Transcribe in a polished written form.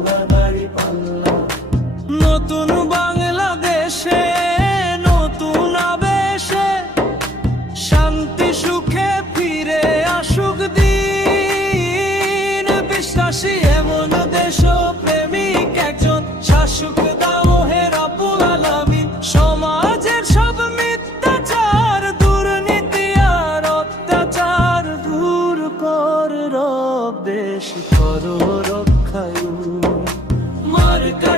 ভাঙা দাড়ি পাল্লা। নতুন বাংলাদেশে নতুন আবেশে শান্তি সুখে ফিরে আসুক দিন। বিশ্বাসী এমন দেশপ্রেমিক একজন শাসক দাও হে রব্বুল আলামিন। সমাজের সব মিথ্যাচার দুর্নীতি আর অত্যাচার দূর কর রব, দেশ করো রক্ষায়। মার্কা